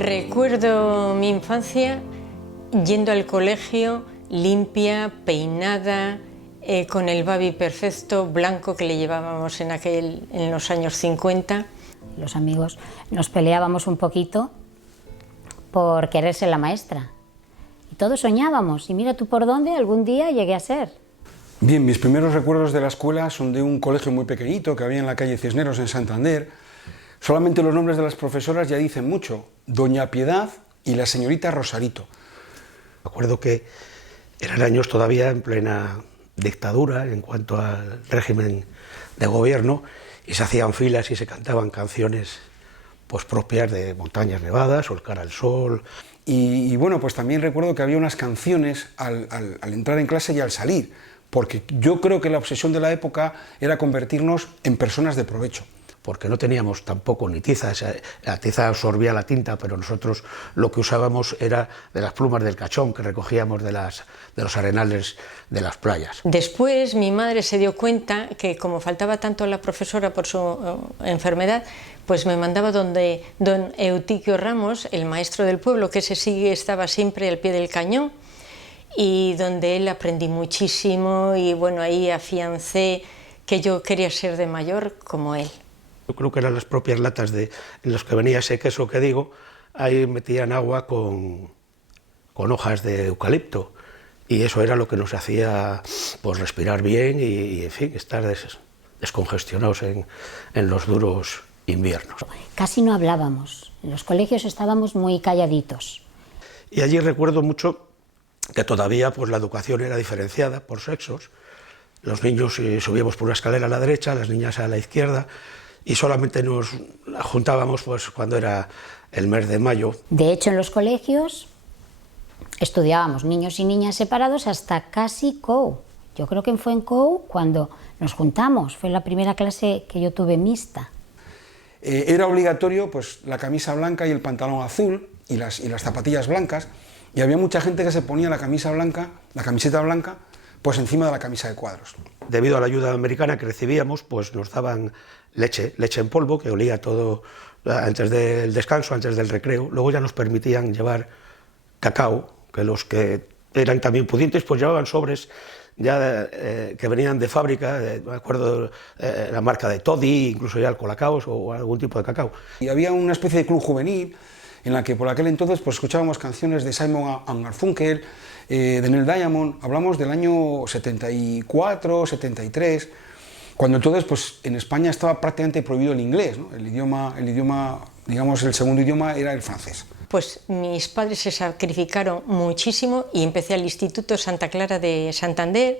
Recuerdo mi infancia yendo al colegio limpia, peinada, con el babi perfecto, blanco que le llevábamos en los años 50. Los amigos nos peleábamos un poquito por querer ser la maestra. Y todos soñábamos, y mira tú por dónde algún día llegué a ser. Bien, mis primeros recuerdos de la escuela son de un colegio muy pequeñito que había en la calle Cisneros, en Santander. Solamente los nombres de las profesoras ya dicen mucho: Doña Piedad y la señorita Rosarito. Me acuerdo que eran años todavía en plena dictadura en cuanto al régimen de gobierno, y se hacían filas y se cantaban canciones pues propias de Montañas Nevadas o El Cara al Sol. Y bueno, pues también recuerdo que había unas canciones al entrar en clase y al salir, porque yo creo que la obsesión de la época era convertirnos en personas de provecho. Porque no teníamos tampoco ni tiza, la tiza absorbía la tinta, pero nosotros lo que usábamos era de las plumas del cachón que recogíamos de los arenales de las playas. Después mi madre se dio cuenta que como faltaba tanto la profesora por su enfermedad, pues me mandaba donde don Eutiquio Ramos, el maestro del pueblo, que ese sí estaba siempre al pie del cañón, y donde él aprendí muchísimo, y bueno, ahí afiancé que yo quería ser de mayor como él. Yo creo que eran las propias latas en las que venía ese queso que digo, ahí metían agua con hojas de eucalipto, y eso era lo que nos hacía pues respirar bien y en fin, estar descongestionados en los duros inviernos. Casi no hablábamos, en los colegios estábamos muy calladitos. Y allí recuerdo mucho que todavía pues la educación era diferenciada por sexos. Los niños subíamos por una escalera a la derecha, las niñas a la izquierda, y solamente nos juntábamos pues cuando era el mes de mayo. De hecho, en los colegios estudiábamos niños y niñas separados hasta casi COU. Yo creo que fue en COU cuando nos juntamos, fue la primera clase que yo tuve mixta. Era obligatorio pues la camisa blanca y el pantalón azul y las zapatillas blancas, y había mucha gente que se ponía la camiseta blanca, pues encima de la camisa de cuadros. Debido a la ayuda americana que recibíamos, pues nos daban leche en polvo, que olía todo antes del descanso, antes del recreo. Luego ya nos permitían llevar cacao, que los que eran también pudientes pues llevaban sobres ya que venían de fábrica, me acuerdo la marca de Toddy, incluso ya el Colacaos o algún tipo de cacao. Y había una especie de club juvenil en la que por aquel entonces pues escuchábamos canciones de Simon & Garfunkel, de Neil Diamond. Hablamos del año 74, 73, cuando entonces pues en España estaba prácticamente prohibido el inglés, ¿no? El idioma, digamos, el segundo idioma era el francés. Pues mis padres se sacrificaron muchísimo y empecé al Instituto Santa Clara de Santander,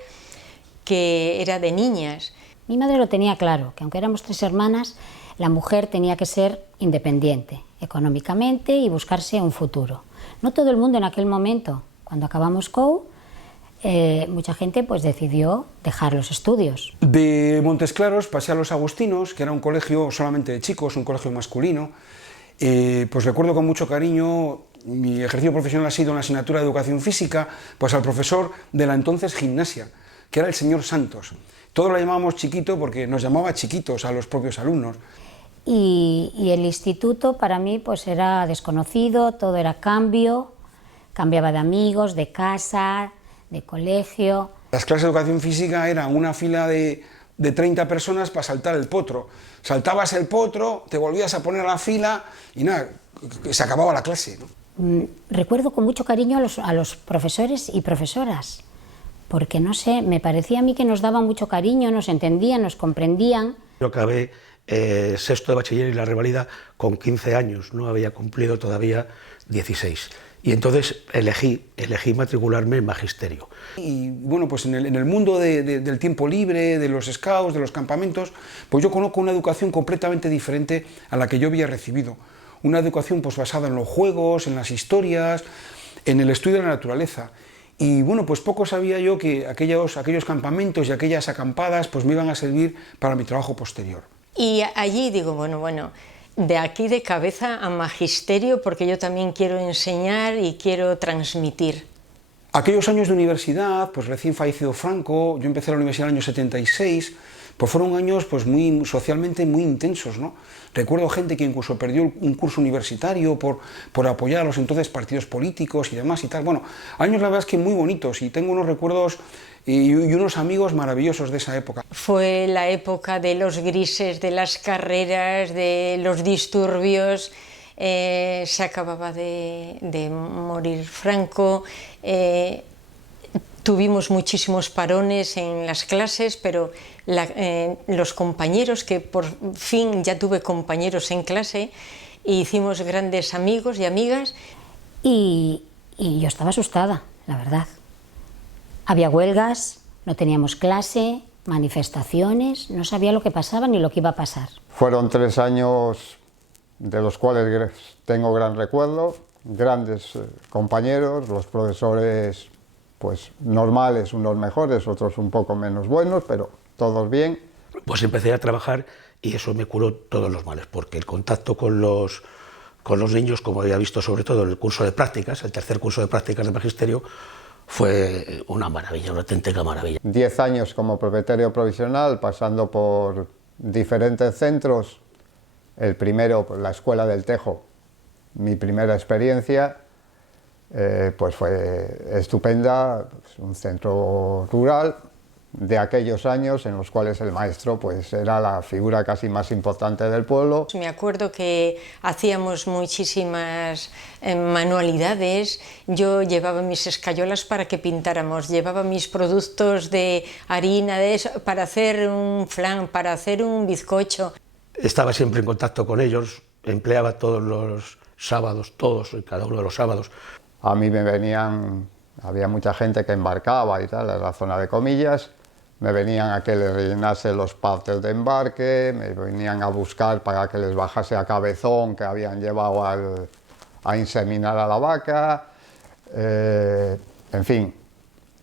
que era de niñas. Mi madre lo tenía claro, que aunque éramos 3 hermanas, la mujer tenía que ser independiente económicamente y buscarse un futuro. No todo el mundo en aquel momento, cuando acabamos COU, mucha gente pues decidió dejar los estudios. De Montes Claros pasé a Los Agustinos, que era un colegio solamente de chicos, un colegio masculino. Pues recuerdo con mucho cariño, mi ejercicio profesional ha sido en la asignatura de Educación Física, pues al profesor de la entonces gimnasia, que era el señor Santos. Todos lo llamábamos Chiquito porque nos llamaba chiquitos a los propios alumnos. Y el instituto para mí pues era desconocido, todo era cambio, cambiaba de amigos, de casa, de colegio. Las clases de Educación Física eran una fila de 30 personas para saltar el potro. Saltabas el potro, te volvías a poner a la fila y nada, se acababa la clase, ¿no? Recuerdo con mucho cariño a los profesores y profesoras, porque no sé, me parecía a mí que nos daban mucho cariño, nos entendían, nos comprendían. Yo acabé sexto de bachiller y la revalida con 15 años, no había cumplido todavía 16. Y entonces elegí matricularme en magisterio. Y bueno, pues en el mundo del tiempo libre, de los scouts, de los campamentos, pues yo conozco una educación completamente diferente a la que yo había recibido. Una educación pues basada en los juegos, en las historias, en el estudio de la naturaleza. Y bueno, pues poco sabía yo que aquellos campamentos y aquellas acampadas pues me iban a servir para mi trabajo posterior. Y allí digo, bueno, de aquí de cabeza a magisterio, porque yo también quiero enseñar y quiero transmitir. Aquellos años de universidad, pues recién fallecido Franco, yo empecé la universidad en el año 76, pues fueron años pues muy socialmente muy intensos, ¿no? Recuerdo gente que incluso perdió un curso universitario por apoyar a los entonces partidos políticos y demás y tal. Bueno, años la verdad es que muy bonitos, y tengo unos recuerdos y unos amigos maravillosos de esa época. Fue la época de los grises, de las carreras, de los disturbios. Se acababa de morir Franco. Tuvimos muchísimos parones en las clases, pero los compañeros, que por fin ya tuve compañeros en clase, e hicimos grandes amigos y amigas. Y yo estaba asustada, la verdad. Había huelgas, no teníamos clase, manifestaciones, no sabía lo que pasaba ni lo que iba a pasar. Fueron 3 años de los cuales tengo gran recuerdo, grandes compañeros, los profesores pues normales, unos mejores, otros un poco menos buenos, pero todos bien. Pues empecé a trabajar y eso me curó todos los males, porque el contacto con los niños, como había visto sobre todo en el curso de prácticas, el tercer curso de prácticas de magisterio, fue una maravilla, una auténtica maravilla. 10 años como propietario provisional, pasando por diferentes centros. El primero, pues, la Escuela del Tejo, mi primera experiencia, pues fue estupenda, pues, un centro rural de aquellos años en los cuales el maestro pues era la figura casi más importante del pueblo. Me acuerdo que hacíamos muchísimas manualidades. Yo llevaba mis escayolas para que pintáramos, llevaba mis productos de harina para hacer un flan, para hacer un bizcocho. Estaba siempre en contacto con ellos, empleaba todos los sábados, todos y cada uno de los sábados. A mí me venían, había mucha gente que embarcaba y tal, en la zona de Comillas, me venían a que les rellenase los partes de embarque, me venían a buscar para que les bajase a cabezón que habían llevado a inseminar a la vaca, en fin,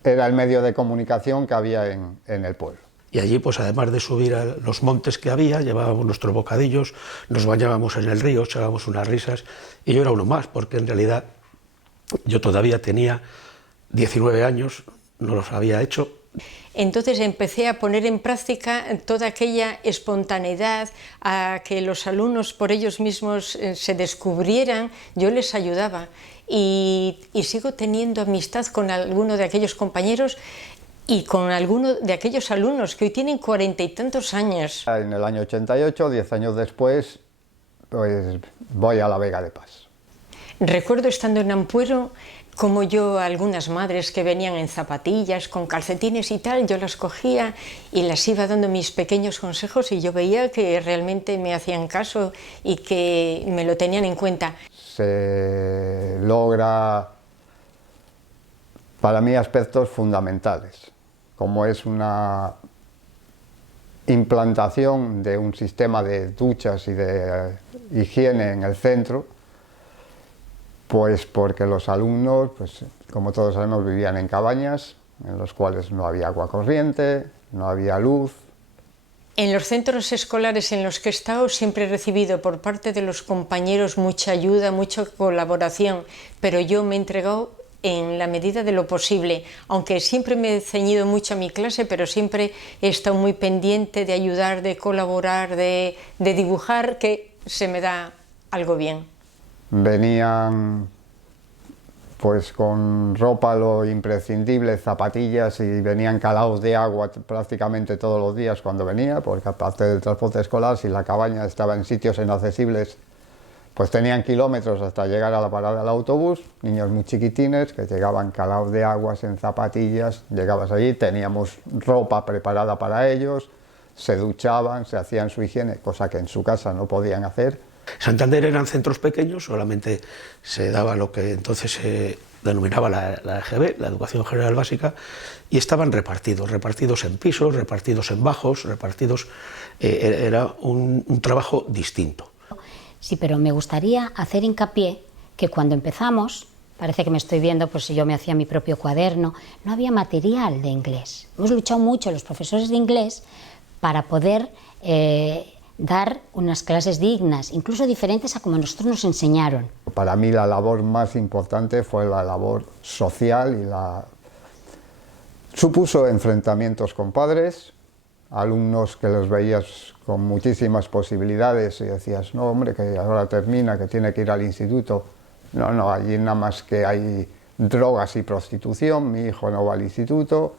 era el medio de comunicación que había en el pueblo. Y allí, pues además de subir a los montes que había, llevábamos nuestros bocadillos, nos bañábamos en el río, echábamos unas risas, y yo era uno más, porque en realidad yo todavía tenía 19 años, no los había hecho. Entonces empecé a poner en práctica toda aquella espontaneidad, a que los alumnos por ellos mismos se descubrieran, yo les ayudaba. Y sigo teniendo amistad con alguno de aquellos compañeros y con alguno de aquellos alumnos que hoy tienen 40 y tantos años. En el año 88, 10 años después, pues voy a la Vega de Pas. Recuerdo estando en Ampuero, como yo, algunas madres que venían en zapatillas, con calcetines y tal, yo las cogía y las iba dando mis pequeños consejos, y yo veía que realmente me hacían caso y que me lo tenían en cuenta. Se logra, para mí, aspectos fundamentales, como es una implantación de un sistema de duchas y de higiene en el centro, pues porque los alumnos, pues como todos sabemos, vivían en cabañas en los cuales no había agua corriente, no había luz. En los centros escolares en los que he estado siempre he recibido por parte de los compañeros mucha ayuda, mucha colaboración, pero yo me he entregado en la medida de lo posible, aunque siempre me he ceñido mucho a mi clase, pero siempre he estado muy pendiente de ayudar, de colaborar, de dibujar, que se me da algo bien. Venían pues con ropa lo imprescindible, zapatillas, y venían calados de agua prácticamente todos los días cuando venía, porque aparte del transporte escolar, si la cabaña estaba en sitios inaccesibles, pues tenían kilómetros hasta llegar a la parada del autobús, niños muy chiquitines que llegaban calados de aguas en zapatillas, llegabas allí, teníamos ropa preparada para ellos, se duchaban, se hacían su higiene, cosa que en su casa no podían hacer. Santander eran centros pequeños, solamente se daba lo que entonces se denominaba la EGB, la Educación General Básica, y estaban repartidos en pisos, repartidos en bajos, era un trabajo distinto. Sí, pero me gustaría hacer hincapié que cuando empezamos, parece que me estoy viendo, pues si yo me hacía mi propio cuaderno, no había material de inglés. Hemos luchado mucho los profesores de inglés para poder dar unas clases dignas, incluso diferentes a como nosotros nos enseñaron. Para mí la labor más importante fue la labor social y supuso enfrentamientos con padres, alumnos que los veías con muchísimas posibilidades y decías, no hombre, que ahora termina, que tiene que ir al instituto. No, no, allí nada más que hay drogas y prostitución, mi hijo no va al instituto,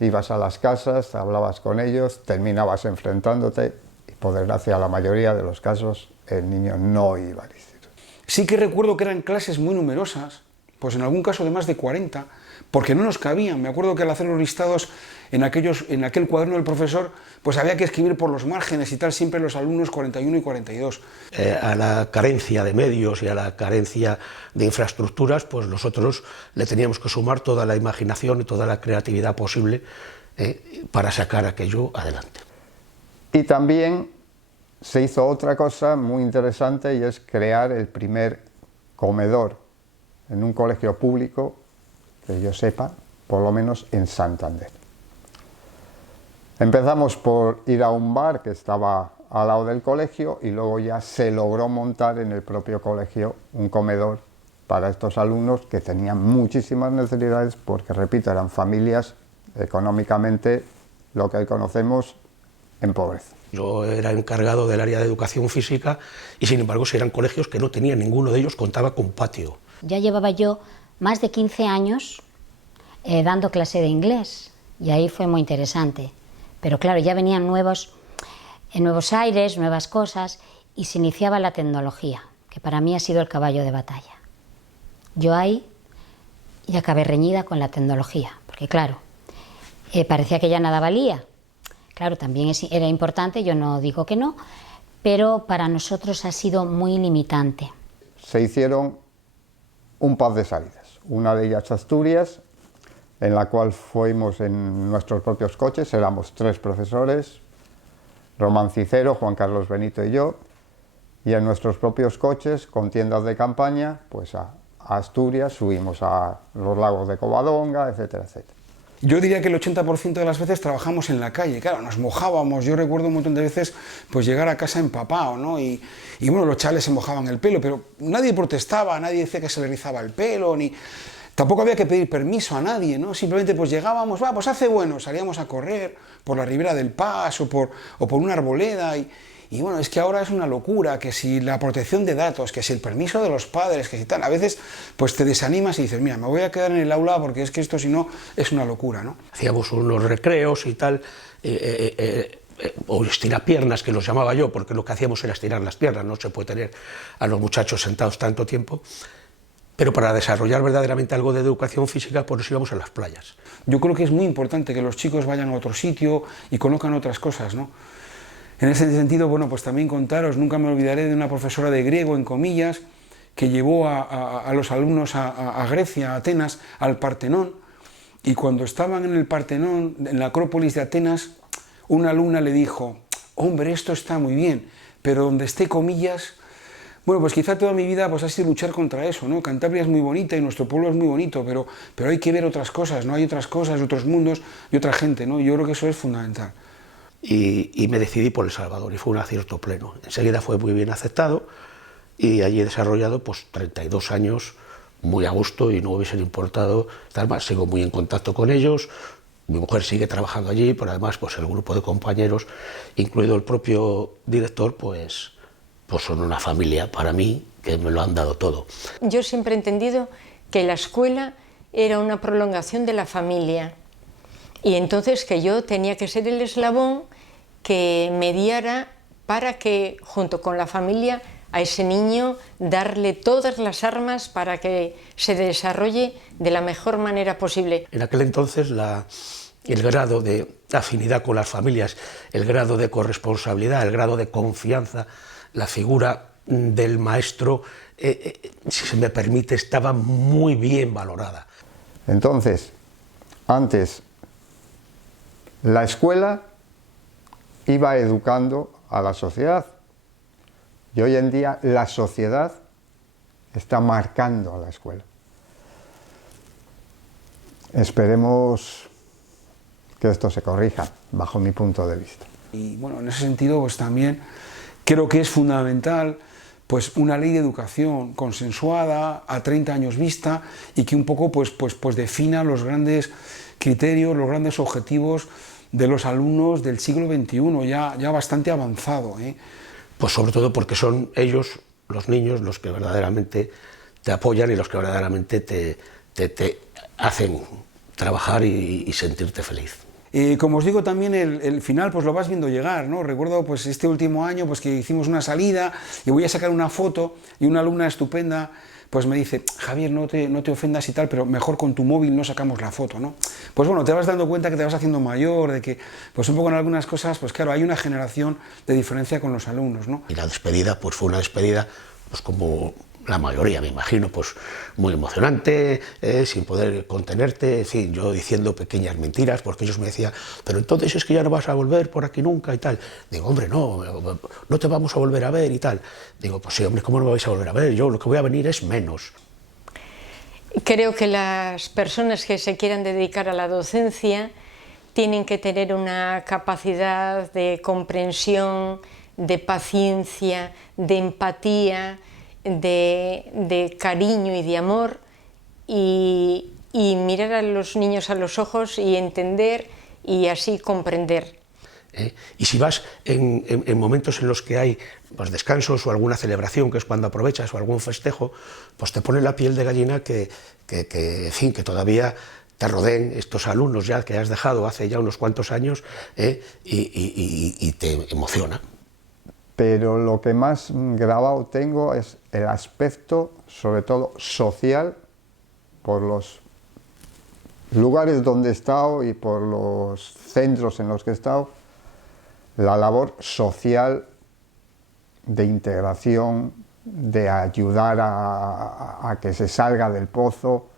ibas a las casas, hablabas con ellos, terminabas enfrentándote y por desgracia la mayoría de los casos el niño no iba al instituto. Sí que recuerdo que eran clases muy numerosas, pues en algún caso de más de 40, porque no nos cabían. Me acuerdo que al hacer los listados en aquel cuaderno del profesor, pues había que escribir por los márgenes y tal, siempre los alumnos 41 y 42. A la carencia de medios y a la carencia de infraestructuras, pues nosotros le teníamos que sumar toda la imaginación y toda la creatividad posible para sacar aquello adelante. Y también se hizo otra cosa muy interesante y es crear el primer comedor en un colegio público, que yo sepa, por lo menos en Santander. Empezamos por ir a un bar que estaba al lado del colegio y luego ya se logró montar en el propio colegio un comedor para estos alumnos que tenían muchísimas necesidades porque, repito, eran familias económicamente, lo que hoy conocemos, en pobreza. Yo era encargado del área de educación física y, sin embargo, si eran colegios que no tenían, ninguno de ellos contaba con patio. Ya llevaba yo más de 15 años dando clase de inglés y ahí fue muy interesante. Pero claro, ya venían nuevos aires, nuevas cosas y se iniciaba la tecnología, que para mí ha sido el caballo de batalla. Yo ahí ya acabé reñida con la tecnología, porque claro, parecía que ya nada valía. Claro, también era importante, yo no digo que no, pero para nosotros ha sido muy limitante. Se hicieron un par de salidas, una de ellas Asturias, en la cual fuimos en nuestros propios coches, éramos 3 profesores, Román Cicero, Juan Carlos Benito y yo, y en nuestros propios coches, con tiendas de campaña, pues a Asturias, subimos a los lagos de Covadonga, etcétera, etcétera. Yo diría que el 80% de las veces trabajamos en la calle, claro, nos mojábamos. Yo recuerdo un montón de veces pues llegar a casa empapado, ¿no? Y bueno, los chavales se mojaban el pelo, pero nadie protestaba, nadie decía que se le rizaba el pelo, ni... Tampoco había que pedir permiso a nadie, ¿no? Simplemente pues llegábamos, va, pues hace bueno, salíamos a correr por la ribera del Pas o por una arboleda y bueno, es que ahora es una locura, que si la protección de datos, que si el permiso de los padres, que si tal, a veces pues te desanimas y dices, mira, me voy a quedar en el aula porque es que esto si no es una locura, ¿no? Hacíamos unos recreos y tal, o estirapiernas, que los llamaba yo, porque lo que hacíamos era estirar las piernas, no se puede tener a los muchachos sentados tanto tiempo. Pero para desarrollar verdaderamente algo de educación física, pues nos íbamos a las playas. Yo creo que es muy importante que los chicos vayan a otro sitio y conozcan otras cosas, ¿no? En ese sentido, bueno, pues también contaros, nunca me olvidaré de una profesora de griego, en comillas, que llevó a los alumnos a Grecia, a Atenas, al Partenón, y cuando estaban en el Partenón, en la Acrópolis de Atenas, una alumna le dijo, hombre, esto está muy bien, pero donde esté comillas... Bueno, pues quizá toda mi vida pues, ha sido luchar contra eso, ¿no? Cantabria es muy bonita y nuestro pueblo es muy bonito, pero hay que ver otras cosas, ¿no? Hay otras cosas, otros mundos y otra gente, ¿no? Yo creo que eso es fundamental. Y me decidí por El Salvador y fue un acierto pleno. Enseguida fue muy bien aceptado y allí he desarrollado pues 32 años muy a gusto y no hubiesen importado estar más. Sigo muy en contacto con ellos, mi mujer sigue trabajando allí, pero además pues el grupo de compañeros, incluido el propio director, pues son una familia para mí, que me lo han dado todo. Yo siempre he entendido que la escuela era una prolongación de la familia y entonces que yo tenía que ser el eslabón que mediara para que, junto con la familia, a ese niño darle todas las armas para que se desarrolle de la mejor manera posible. En aquel entonces el grado de afinidad con las familias, el grado de corresponsabilidad, el grado de confianza, la figura del maestro, si se me permite, estaba muy bien valorada. Entonces, antes, la escuela iba educando a la sociedad y hoy en día la sociedad está marcando a la escuela. Esperemos que esto se corrija, bajo mi punto de vista. Y bueno, en ese sentido, pues también creo que es fundamental pues una ley de educación consensuada, a 30 años vista, y que un poco pues defina los grandes criterios, los grandes objetivos de los alumnos del siglo XXI, ya bastante avanzado, ¿eh? Pues sobre todo porque son ellos, los niños, los que verdaderamente te apoyan y los que verdaderamente te hacen trabajar y sentirte feliz. Como os digo, también el final pues lo vas viendo llegar, ¿no? Recuerdo pues este último año pues que hicimos una salida y voy a sacar una foto y una alumna estupenda pues me dice: Javier, no te ofendas y tal, pero mejor con tu móvil no sacamos la foto, ¿no? Pues bueno, te vas dando cuenta que te vas haciendo mayor, de que pues un poco en algunas cosas, pues claro, hay una generación de diferencia con los alumnos, ¿no? Y la despedida pues fue una despedida pues como la mayoría, me imagino, pues muy emocionante, sin poder contenerte, en fin, yo diciendo pequeñas mentiras, porque ellos me decían: pero entonces es que ya no vas a volver por aquí nunca y tal. Digo: hombre, no te vamos a volver a ver y tal. Digo: pues sí, hombre, ¿cómo no me vais a volver a ver? Yo lo que voy a venir es menos. Creo que las personas que se quieran dedicar a la docencia tienen que tener una capacidad de comprensión, de paciencia, de empatía, de cariño y de amor, y mirar a los niños a los ojos y entender y así comprender. Y si vas en momentos en los que hay pues, descansos o alguna celebración, que es cuando aprovechas, o algún festejo, pues te pone la piel de gallina en fin, que todavía te rodeen estos alumnos ya que has dejado hace ya unos cuantos años, y te emociona. Pero lo que más grabado tengo es el aspecto, sobre todo social, por los lugares donde he estado y por los centros en los que he estado, la labor social de integración, de ayudar a que se salga del pozo.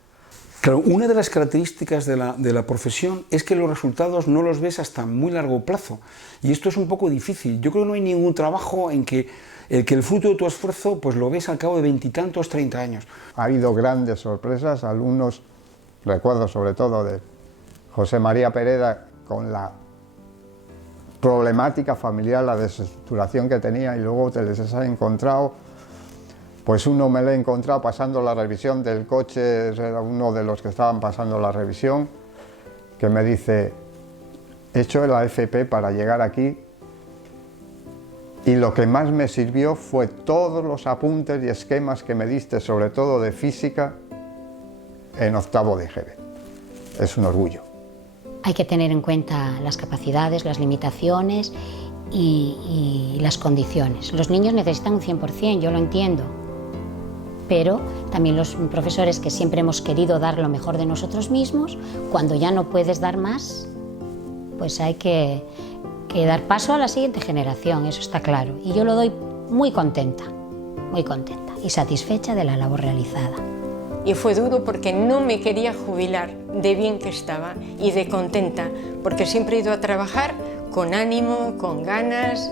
Claro, una de las características de la profesión es que los resultados no los ves hasta muy largo plazo, y esto es un poco difícil. Yo creo que no hay ningún trabajo en que el fruto de tu esfuerzo pues lo ves al cabo de 20 y tantos, 30 años. Ha habido grandes sorpresas, alumnos, recuerdo sobre todo de José María Pereda, con la problemática familiar, la desestructuración que tenía, y luego te les has encontrado. Pues uno me lo he encontrado pasando la revisión del coche, era uno de los que estaban pasando la revisión, que me dice: he hecho la FP para llegar aquí y lo que más me sirvió fue todos los apuntes y esquemas que me diste, sobre todo de física, en octavo de GB. Es un orgullo. Hay que tener en cuenta las capacidades, las limitaciones y las condiciones. Los niños necesitan un 100%, yo lo entiendo. Pero también los profesores, que siempre hemos querido dar lo mejor de nosotros mismos, cuando ya no puedes dar más, pues hay que dar paso a la siguiente generación, eso está claro. Y yo lo doy muy contenta y satisfecha de la labor realizada. Y fue duro porque no me quería jubilar, de bien que estaba y de contenta, porque siempre he ido a trabajar con ánimo, con ganas,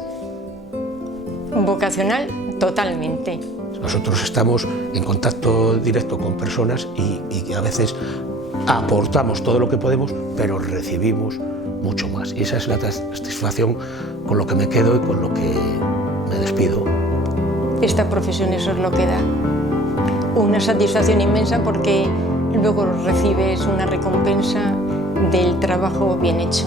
vocacional totalmente. Nosotros estamos en contacto directo con personas y a veces aportamos todo lo que podemos, pero recibimos mucho más. Y esa es la satisfacción con lo que me quedo y con lo que me despido. Esta profesión eso es lo que da. Una satisfacción inmensa porque luego recibes una recompensa del trabajo bien hecho.